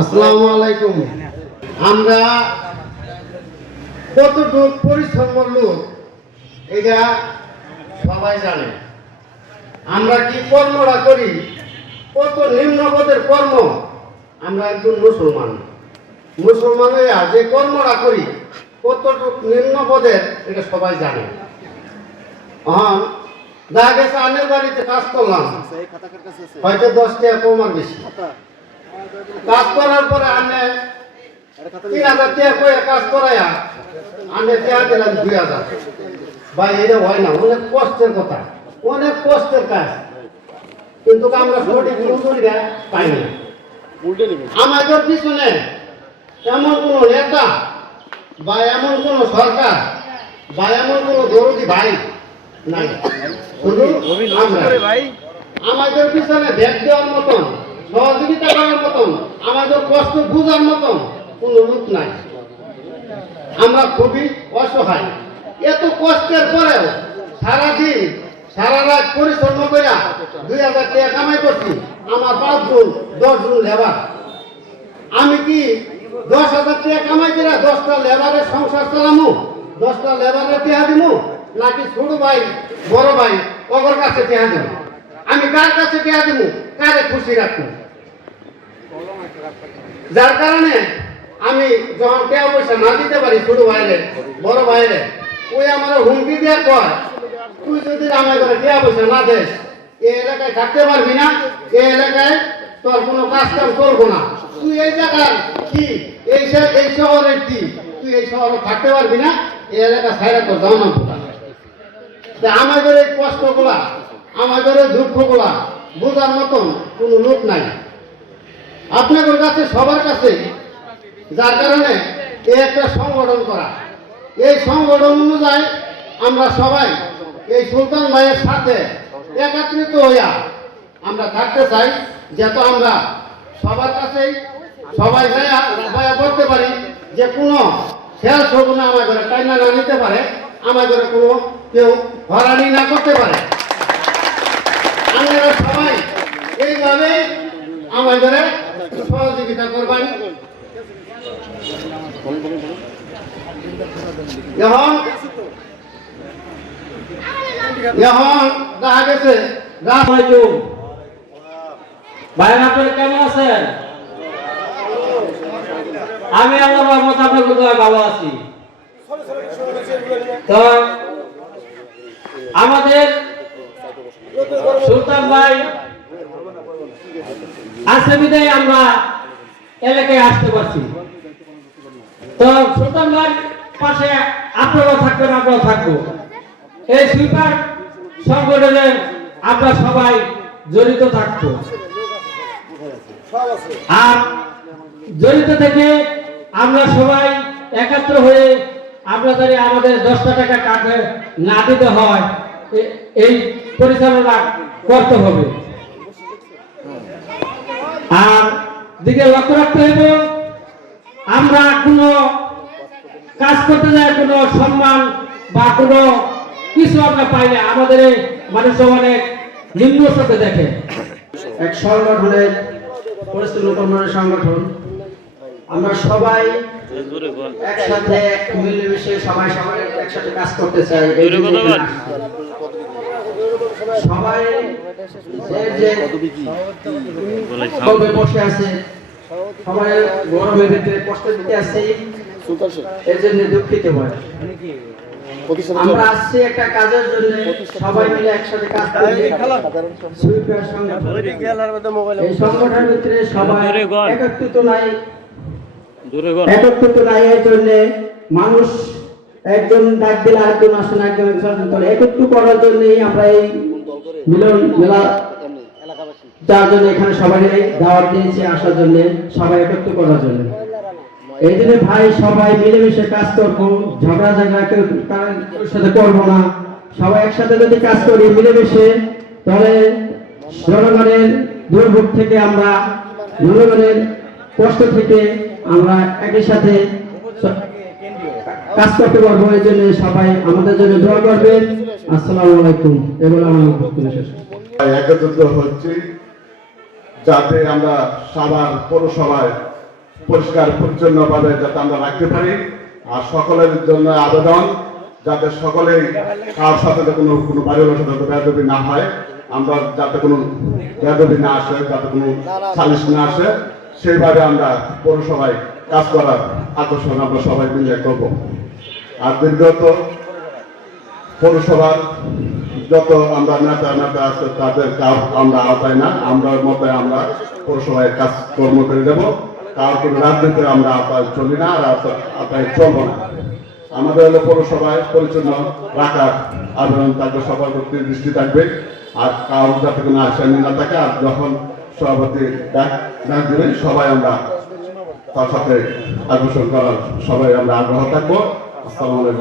আসসালামু আলাইকুম। আমরা কতটুকু পরিশ্রম লোক এটা সবাই জানে। আমরা কি কর্মটা করি, কত নিম্নপদের কর্ম। আমরা একজন মুসলমান হইয়া যে কর্মটা করি কতটুকু নিম্নপদের এটা সবাই জানে। দেখা গেছে আনের বাড়িতে কাজ করলাম, হয়তো 10 টাকা কম আর বেশি। কাজ করার পরে আনে 3000 টাকা করে কাজ করাইয়া আনে টাকা দিলাম 2000। ভাই এটা হয় না, অনেক কষ্টের কথা, অনেক কষ্টের কাজ, কিন্তু আমরা সঠিক মজুরিটা পাই না। আমাদের পিছনে এমন কোন নেতা বা এমন কোন সরকার বা এমন কোন দরদি ভাই নাই। শুধু আমাদের পিছনে ভেট দেওয়ার মতন, সহযোগিতা করার মতন, আমাদের কষ্ট বুঝার মতন কোন লোক নাই। আমরা খুবই অসহায়। এত কষ্টের পরেও সারাদিন সারা রাত পরিশ্রম করে 2000 টাকা কামাই করছি। আমার 5 জন 10 জন লেবার। আমি কি 10,000 টাকা কামাই করে 10টা লেবারের সংসার চালামু, 10টা লেবারের টাকা দিমু, নাকি ছোট ভাই বড় ভাই ওর কাছে টাকা দেব? আমি কার কাছে টাকা দিমু, কারে খুশি রাখবো? যার কারণে আমি যখন টাকা পয়সা না দিতে পারি ছোট ভাইরে বড় ভাইরে, ওই আমার হুমকি দেওয়ার পর, তুই যদি আমার ঘরে টাকা পয়সা না দেস এই এলাকায় থাকতে পারবি না, এই এলাকায় তোর কোনো কাজ কাম করবো না, তুই এই জায়গার কি এই শহরের কি, তুই এই শহরে থাকতে পারবি না, এই এলাকা ছাইরা তোর যাও না। আমাদের এই কষ্টগুলা, আমাদের এই দুঃখগুলা বোঝার মতন কোনো লোক নাই আপনাদের কাছে, সবার কাছে। যার কারণে এই একটা সংগঠন করা, এই সংগঠন অনুযায়ী আমরা সবাই এই সুলতান ভাইয়ের সাথে একত্রিত হইয়া আমরা থাকতে চাই, যাতে আমরা সবার কাছেই সবাই ভাইয়া করতে পারি যে কোনো শেষ শগুনে আমার ঘরে টাইনা না নিতে পারে, আমার ঘরে কোনো কেউ হরানি না করতে পারে। আপনারা সবাই এইভাবে আমার ঘরে সহযোগিতা করবেন। এখন দেখা গেছে ভাই, আপনারা কেমন আছেন? আমি আল্লাহর রহমতে আপনাদের দোয়ায় ভালো আছি। তো আমাদের সুলতান ভাই আছে বিদায় আমরা এলাকায় আসতে পারছি। তো সুলতান ভাই পাশে আপনারাও থাকবেন, আমরাও থাকবো। এই সুইপার সংগঠনে আমরা সবাই জড়িত থাকবো, আর জড়িত থেকে আমরা সবাই একাত্র হয়ে আমরা যদি আমাদের 10টা টাকা কাকে না দিতে হয়, এই পরিচালনা করতে হবে। আর দিকে লক্ষ্য রাখতে হবে, আমরা কোনো কাজ করতে যাই কোনো সম্মান বা কোনো কিছু আমরা পাই না, আমাদের মানুষ অনেক নিম্ন চোখে দেখে। এক সংগঠনের পরিচালনা কর্মী সংগঠন, আমরা সবাই একসাথে মিলেমিশে সবাই একসাথে কাজ করতে চাই। সবাই যে বসে আছে, সবাই গরমের ভিতরে কষ্ট দিতে আছে, এর জন্য দুঃখিত হয়। আমরা আসছি একটা কাজের জন্য, সবাই মিলে একসাথে কাজ করি। এই সংগঠনের ভিতরে সবাই একত্রিত নাই, এর জন্য মানুষ একজন ডাক দিলে আরেকজন আসে না, একজন একত্রিত করার জন্যই আমরা এই মিলন মেলা যার জন্য এখানে সবাই দাওয়াত দিয়েছি, আসার জন্য, সবাই একত্রিত করার জন্য। এই জন্য ভাই সবাই মিলেমিশে কাজ করবো, ঝগড়া কেউ সাথে করবো না। সবাই একসাথে যদি কাজ করি মিলেমিশে, তাহলে জনগণের দুর্ভোগ থেকে আমরা, জনগণের কষ্ট থেকে আমরা একই সাথে কাজ করতে পারবো। এই জন্য সবাই আমাদের জন্য দোয়া করবেন। আসসালামু আলাইকুম। এবার আমার বক্তব্য শেষ। একত্রিত হচ্ছি যাতে আমরা সবার পৌরসভায় পরিষ্কার পরিচ্ছন্নভাবে যাতে আমরা রাখতে পারি। আর সকলের জন্য আবেদন যাতে সকলেই কার সাথে কোনো কোনো বাড়ির সাথে বেয়াদবি না হয়, আমরা যাতে কোনো বেয়াদবি না আসে, যাতে কোনো সালিশ না আসে, সেইভাবে আমরা পৌরসভায় কাজ করার আকর্ষণ আমরা সবাই মিলে করব। আর বিগত পৌরসভার যত আমরা নেতা আছে তাদের কাজ আমরা আওতায় না, আমরা মতে আমরা পৌরসভায় কাজ কর্ম করে দেবো। কার কোনো রাজনীতি আমরা আওতায় চলি না, আর আওতায় চলবো না। আমাদের হলো পৌরসভায় পরিচ্ছন্ন রাখার আবেদন থাকবে, সবার প্রতি দৃষ্টি থাকবে। আর কারোর যাতে কোনো আসামি না থাকে, আর যখন সভাপতি ডাক দেবে সবাই আমরা তার সাথে আকর্ষণ করার সবাই আমরা আগ্রহ থাকবো। আসসালামু আলাইকুম।